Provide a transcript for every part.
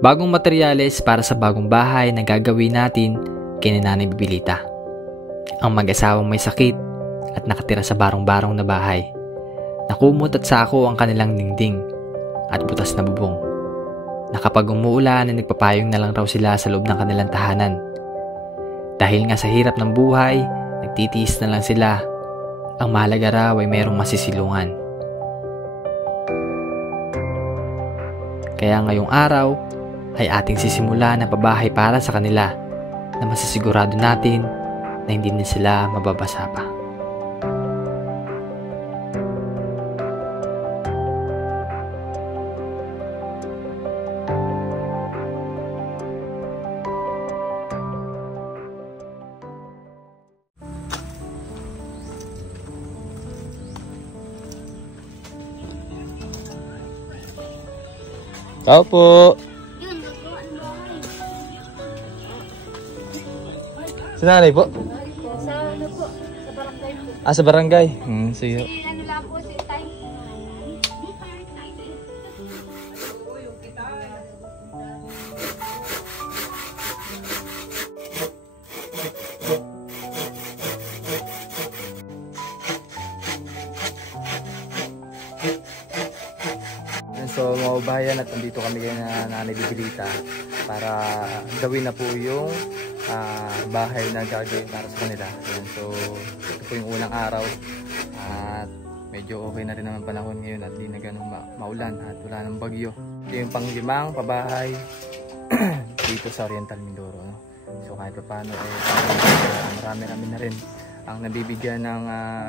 Bagong materyales para sa bagong bahay na gagawin natin kay Nanay Bibilita. Ang mag-asawang may sakit at nakatira sa barong-barong na bahay. Nakumot at sako ang kanilang dingding at butas na bubong. Na kapag umuulan ay nagpapayong na lang raw sila sa loob ng kanilang tahanan. Dahil nga sa hirap ng buhay, nagtitiis na lang sila. Ang mahalaga raw ay mayroong masisilungan. Kaya ngayong araw ay ating sisimulan ang pabahay para sa kanila na masisigurado natin na hindi na sila mababasa pa. Tao po. Sa nanay po? Sa ano po? Sa barangay po. Sa barangay. Sige. Ano lang po si Tay? So mga kabayan, at nandito kami kay Nanay Bibilita para gawin na po yung bahay na gagawin para sa kanila. Ayan, so ito po yung unang araw at medyo okay na rin naman panahon ngayon at di na ganun maulan at wala ng bagyo. Ito yung panglimang pabahay dito sa Oriental Mindoro, no? So kahit pa paano marami na rin ang nabibigyan ng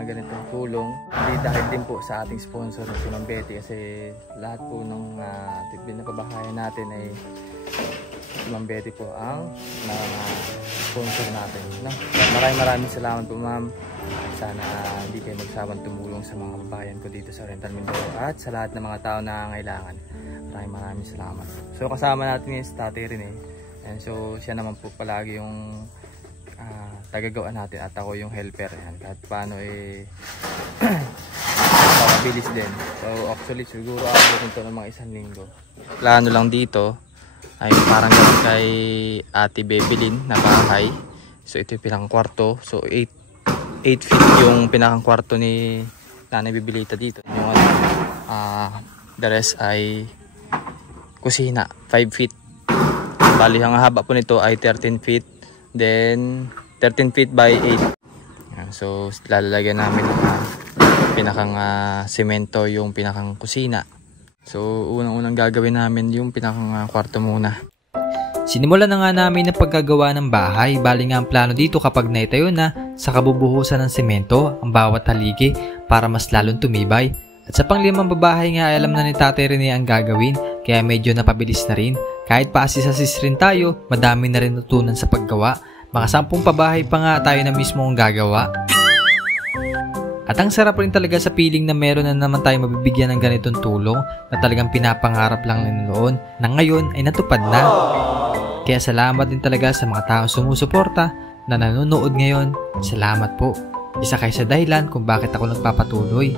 ganitong tulong. Hindi dahil din po sa ating sponsor si Ma'am Betty, kasi lahat po ng titbin na pabahayan natin ay si Ma'am Betty po ang sponsor natin, no? Maraming salamat po, Ma'am. Sana hindi kayo magsawang tumulong sa mga kababayan ko dito sa Oriental Mindoro at sa lahat ng mga tao na nangangailangan. Maraming salamat. So kasama natin ngayon si Tatay Rene, and so siya naman po palagi yung tagagawa natin at ako yung helper. Yan, kahit paano mabilis din. So actually siguro ako ito ng mga 1 linggo. Plano lang dito ay parang gawin kay Ate Bebelin na bahay. So ito yung pinakang kwarto. So 8 feet yung pinakang kwarto ni Nanay Bibilita dito. Yung the rest ay kusina, 5 feet. Bali ang haba po nito ay 13 feet. Then 13 feet by 8. So lalagyan namin ng pinakang semento yung pinakang kusina. So unang-unang gagawin namin yung pinakang kwarto muna. Sinimulan na nga namin ang paggagawa ng bahay. Bali nga ang plano dito kapag naitayo na, sa kabubuhusan ng semento ang bawat haligi para mas lalong tumibay. At sa panglimang babahay nga ay alam na ni Tatay Rene ang gagawin, kaya medyo napabilis na rin. Kahit pa asis-asis rin tayo, madami na rin natutunan sa paggawa. Mga 10 pabahay pa nga tayo na mismo ang gagawa. At ang sarap rin talaga sa piling na meron na naman tayo mabibigyan ng ganitong tulong na talagang pinapangarap lang noon na ngayon ay natupad na. Kaya salamat din talaga sa mga taong sumusuporta na nanonood ngayon. Salamat po. Isa kayo sa dahilan kung bakit ako nagpapatuloy.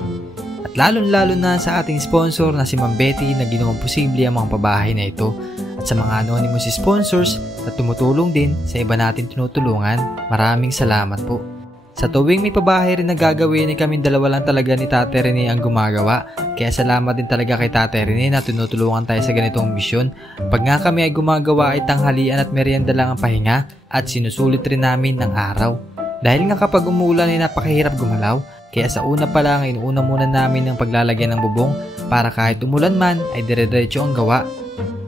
At lalong-lalo na sa ating sponsor na si Ma'am Betty na ginawang posible ang mga pabahay na ito. At sa mga anonymous sponsors na tumutulong din sa iba natin tinutulungan, maraming salamat po. Sa tuwing may pabahay rin na gagawin ay kaming dalawa lang talaga ni Tatay Rene ang gumagawa. Kaya salamat din talaga kay Tatay Rene na tinutulungan tayo sa ganitong misyon. Pag nga kami ay gumagawa ay tanghalian at merienda lang ang pahinga at sinusulit rin namin ng araw. Dahil nga kapag umuulan ay napakahirap gumalaw, kaya sa una pa lang ay inuuna muna namin ang paglalagyan ng bubong para kahit umulan man ay dire-diretso ang gawa.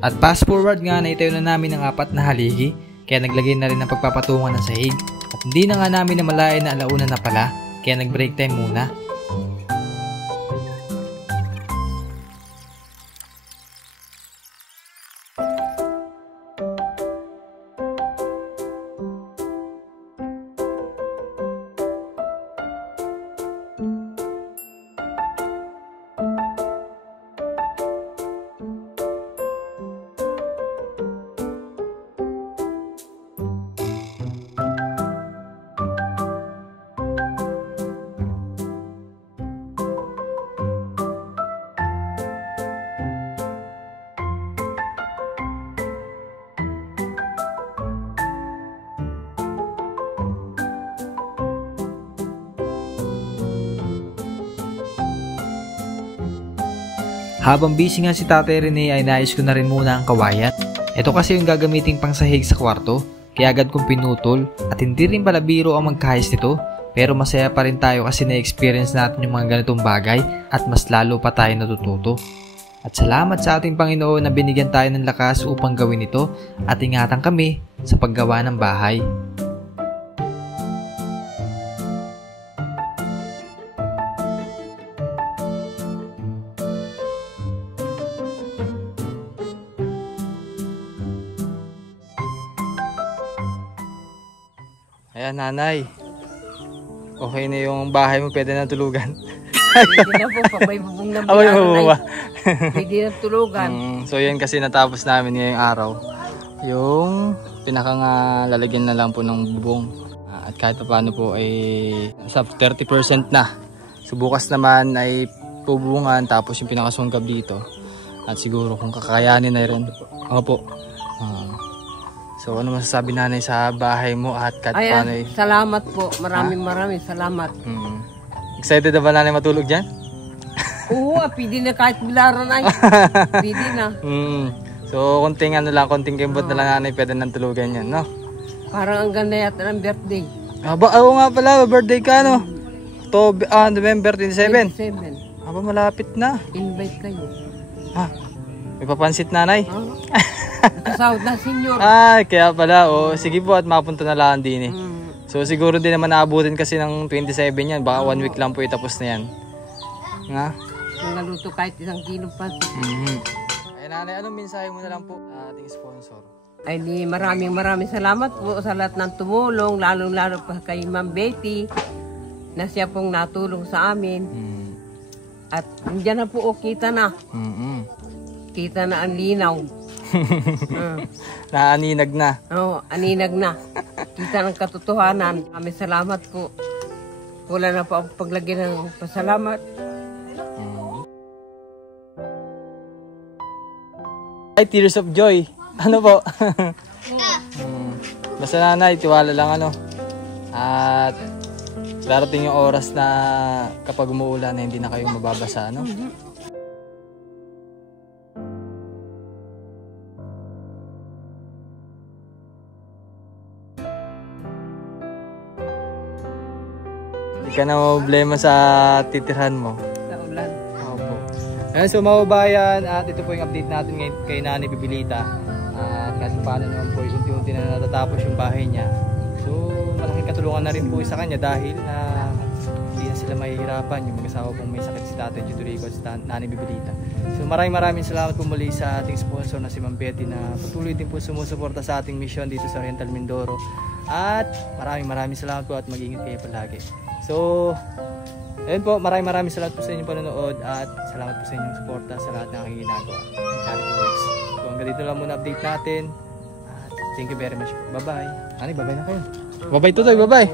At fast forward nga na itayo na namin ang 4 na haligi, kaya naglagay na rin ng pagpapatungan ng sahig. At hindi na nga namin namalayan na alauna na pala, kaya nag-break time muna. Habang busy nga si Tatay Rene ay naayos ko na rin muna ang kawayan. Ito kasi yung gagamiting pangsahig sa kwarto, kaya agad kong pinutol at hindi rin pala biro ang magkahis nito. Pero masaya pa rin tayo kasi na-experience natin yung mga ganitong bagay at mas lalo pa tayo natututo. At salamat sa ating Panginoon na binigyan tayo ng lakas upang gawin ito at ingatan kami sa paggawa ng bahay. Ayan, nanay. Okay na yung bahay mo, pwede na tulugan. Pwede na po, pag may bubong na Away mo ba? pwede na tulugan. So yan kasi natapos namin ngayong araw. Yung pinakang lalagyan na lang po ng bubong. At kahit paano po ay sa 30% na. So bukas naman ay bubungan tapos yung pinakasunggab dito. At siguro kung kakayanin na rin. Opo. So ano masasabi nanay sa bahay mo at kahit paano ay... Salamat po. Maraming salamat. Excited na ba nanay matulog dyan? Oo, pwede na kahit bilaran ay. Pwede na. So konting konting kembot na lang nanay, pwede nang tulugan yan, no? Parang ang ganda yata ng birthday. Oo nga pala, birthday ka, no? November 27. 27. Malapit na. Invite kayo. May papansit nanay? Kasahod na senior. Kaya pala. Sige po at mapunta na lang din eh. So siguro din naman naabutin kasi ng 27 yan. Baka 1 week lang po itapos na yan. Nga? Kung naluto kahit 1 kilo pa. Ay nanay, anong mensahe mo na lang po sa ating sponsor? Ay di maraming salamat po sa lahat ng tumulong. Lalo pa kay Ma'am Betty na siya pong natulong sa amin. At nandiyan na po kita na. Kita na ang linaw. Naaninag na. Oo, aninag na. Kita ng katotohanan. Kami salamat po. Wala na po ang paglagyan ng pasalamat. Ay, tears of joy. Ano po? Basta nanay, tiwala lang At darating yung oras na kapag umuulan na hindi na kayo mababasa, Hindi ka na problema sa titirhan mo. Sa ulan. Opo. Ayan, so mga bayan, at ito po yung update natin ngayon kay Nanay Bibilita. At kahit paano naman po, unti-unti na natatapos yung bahay niya. So malaking katulungan na rin po sa kanya dahil na hindi na sila mahihirapan yung mag-asawa pong may sakit si Tatay Judo Rico at si Nanay Bibilita. So maraming salamat po muli sa ating sponsor na si Ma'am Betty na patuloy din po sumusuporta sa ating mission dito sa Oriental Mindoro. At maraming salamat po at mag-ingat kayo palagi. So, ayun po, maraming salamat po sa inyong panonood at salamat po sa inyong suporta sa lahat ng aking ginagawa ng charity works. So, hanggang dito lang muna update natin. At thank you very much po. Bye-bye. Bye-bye na kayo. Bye-bye Tutoy, bye-bye.